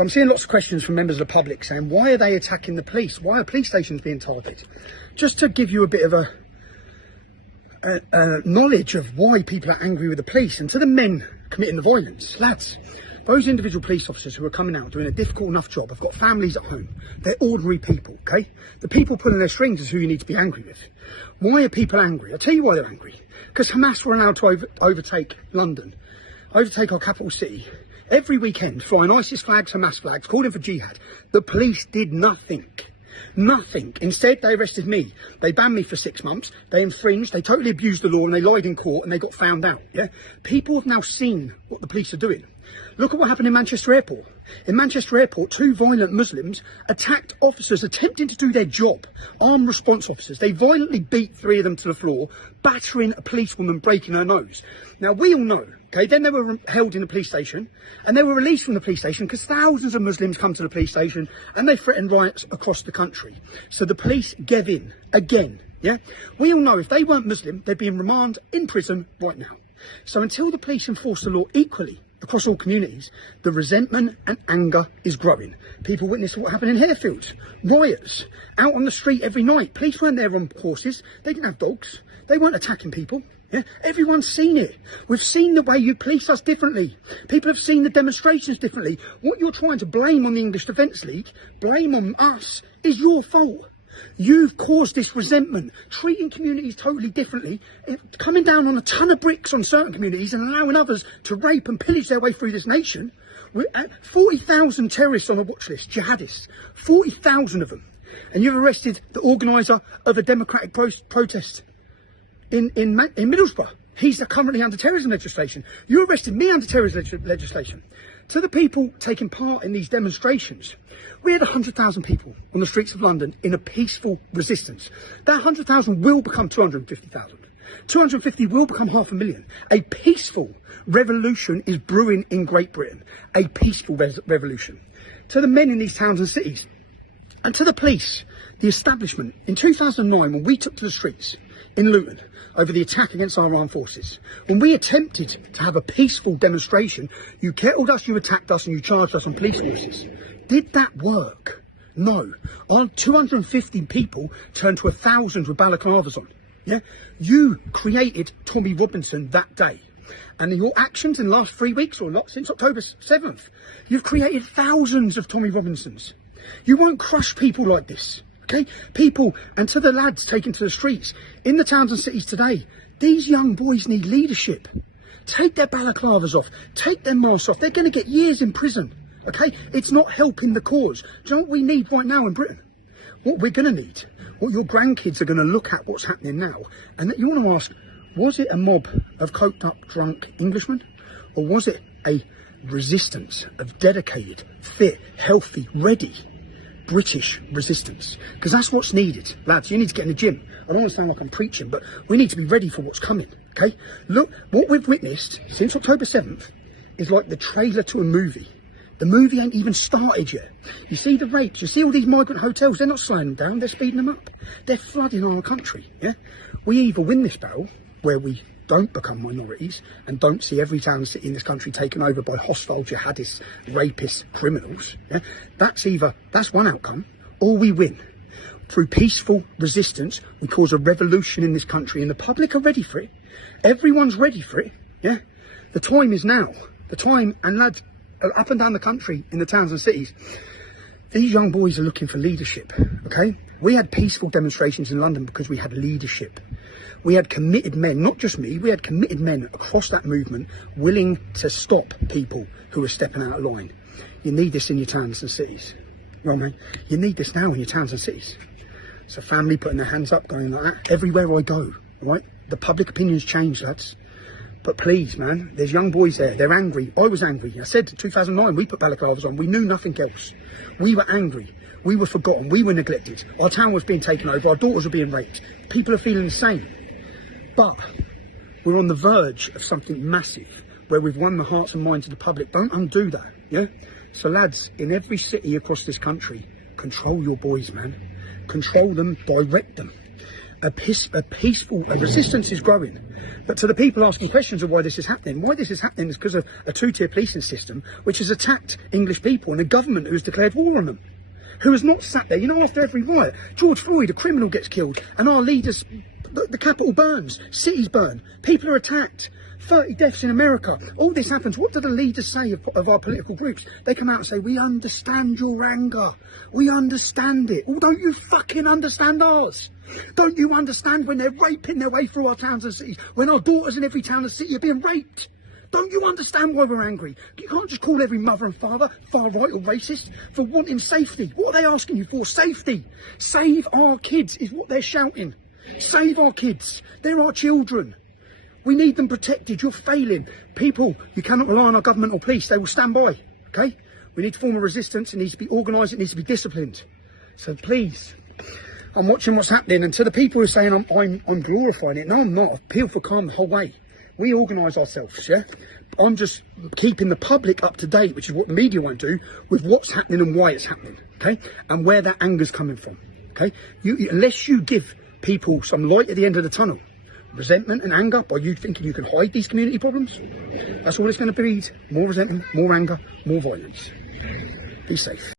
I'm seeing lots of questions from members of the public saying, why are they attacking the police? Why are police stations being targeted? Just to give you a bit of a knowledge of why people are angry with the police, and to the men committing the violence, lads, those individual police officers who are coming out doing a difficult enough job have got families at home. They're ordinary people, okay? The people pulling their strings is who you need to be angry with. Why are people angry? I'll tell you why they're angry. Because Hamas were allowed to overtake London, overtake our capital city, every weekend, flying ISIS flags, Hamas flags, calling for jihad. The police did nothing. Nothing. Instead, they arrested me. They banned me for 6 months. They infringed. They totally abused the law, and they lied in court, and they got found out. Yeah, people have now seen what the police are doing. Look at what happened in Manchester Airport. In Manchester Airport, 2 violent Muslims attacked officers attempting to do their job, armed response officers. They violently beat 3 of them to the floor, battering a policewoman, breaking her nose. Now, we all know, okay, then they were held in the police station, and they were released from the police station because thousands of Muslims come to the police station and they threatened riots across the country. So the police gave in again. Yeah, we all know if they weren't Muslim, they'd be in remand in prison right now. So until the police enforce the law equally across all communities, the resentment and anger is growing. People witness what happened in Harefields, riots, out on the street every night. Police weren't there on horses, they didn't have dogs, they weren't attacking people. Yeah? Everyone's seen it. We've seen the way you police us differently. People have seen the demonstrations differently. What you're trying to blame on the English Defence League, blame on us, is your fault. You've caused this resentment, treating communities totally differently, coming down on a ton of bricks on certain communities and allowing others to rape and pillage their way through this nation. We're at 40,000 terrorists on a watch list, jihadists, 40,000 of them. And you've arrested the organiser of a democratic protest in Middlesbrough. He's currently under terrorism legislation. You arrested me under terrorism legislation. To the people taking part in these demonstrations, we had 100,000 people on the streets of London in a peaceful resistance. That 100,000 will become 250,000. 250 will become 500,000. A peaceful revolution is brewing in Great Britain. A peaceful revolution. To the men in these towns and cities, and to the police, the establishment, in 2009, when we took to the streets in Luton over the attack against our armed forces, when we attempted to have a peaceful demonstration, you kettled us, you attacked us, and you charged us on police forces. Did that work? No. Our 250 people turned to 1,000 with balaclavas on. Yeah, you created TommyRobinson that day, and in your actions in the last 3 weeks, or since October 7th, you've created thousands of TommyRobinsons. You won't crush people like this. Okay, people, and to the lads taken to the streets in the towns and cities today, these young boys need leadership. Take their balaclavas off, take their masks off. They're going to get years in prison. Okay, it's not helping the cause. Do you know what we need right now in Britain? What we're going to need, what your grandkids are going to look at what's happening now, and that you want to ask, was it a mob of coked up, drunk Englishmen, or was it a resistance of dedicated, fit, healthy, ready British resistance? Because that's what's needed. Lads, you need to get in the gym. I don't understand like I'm preaching, but we need to be ready for what's coming, okay? Look, what we've witnessed since October 7th is like the trailer to a movie. The movie ain't even started yet. You see the rapes, you see all these migrant hotels, they're not slowing them down, they're speeding them up. They're flooding our country, yeah? We either win this battle, where we don't become minorities and don't see every town and city in this country taken over by hostile jihadists, rapists, criminals. Yeah? That's one outcome, or we win. Through peaceful resistance, we cause a revolution in this country, and the public are ready for it. Everyone's ready for it. Yeah, the time is now. The time, and lads, up and down the country in the towns and cities, these young boys are looking for leadership. Okay, we had peaceful demonstrations in London because we had leadership. We had committed men, not just me, we had committed men across that movement willing to stop people who were stepping out of line. You need this in your towns and cities. Well, man, you need this now in your towns and cities. So family putting their hands up, going like that, everywhere I go, all right? The public opinion's changed, lads. But please, man, there's young boys there, they're angry. I was angry. I said in 2009, we put balaclavas on, we knew nothing else. We were angry, we were forgotten, we were neglected. Our town was being taken over, our daughters were being raped. People are feeling the same. But we're on the verge of something massive, where we've won the hearts and minds of the public. Don't undo that, yeah? So lads, in every city across this country, control your boys, man. Control them, direct them. peaceful resistance is growing. But to the people asking questions of why this is happening is because of a two-tier policing system which has attacked English people and a government who has declared war on them, who has not sat there. You know, after every riot, George Floyd, a criminal, gets killed, and our leaders, the capital burns, cities burn, people are attacked. 30 deaths in America. All this happens. What do the leaders say of our political groups? They come out and say, we understand your anger. We understand it. Well, don't you fucking understand ours? Don't you understand when they're raping their way through our towns and cities? When our daughters in every town and city are being raped? Don't you understand why we're angry? You can't just call every mother and father far right or racist for wanting safety. What are they asking you for? Safety. Save our kids is what they're shouting. Save our kids. They're our children. We need them protected. You're failing. People, you cannot rely on our government or police. They will stand by, okay? We need to form a resistance. It needs to be organised. It needs to be disciplined. So please, I'm watching what's happening. And to the people who are saying I'm glorifying it, no, I'm not. I appeal for calm the whole way. We organise ourselves, yeah? I'm just keeping the public up to date, which is what the media won't do, with what's happening and why it's happening, okay? And where that anger's coming from, okay? Unless you give people some light at the end of the tunnel, resentment and anger by you thinking you can hide these community problems, that's all it's going to breed. More resentment, more anger, more violence. Be safe.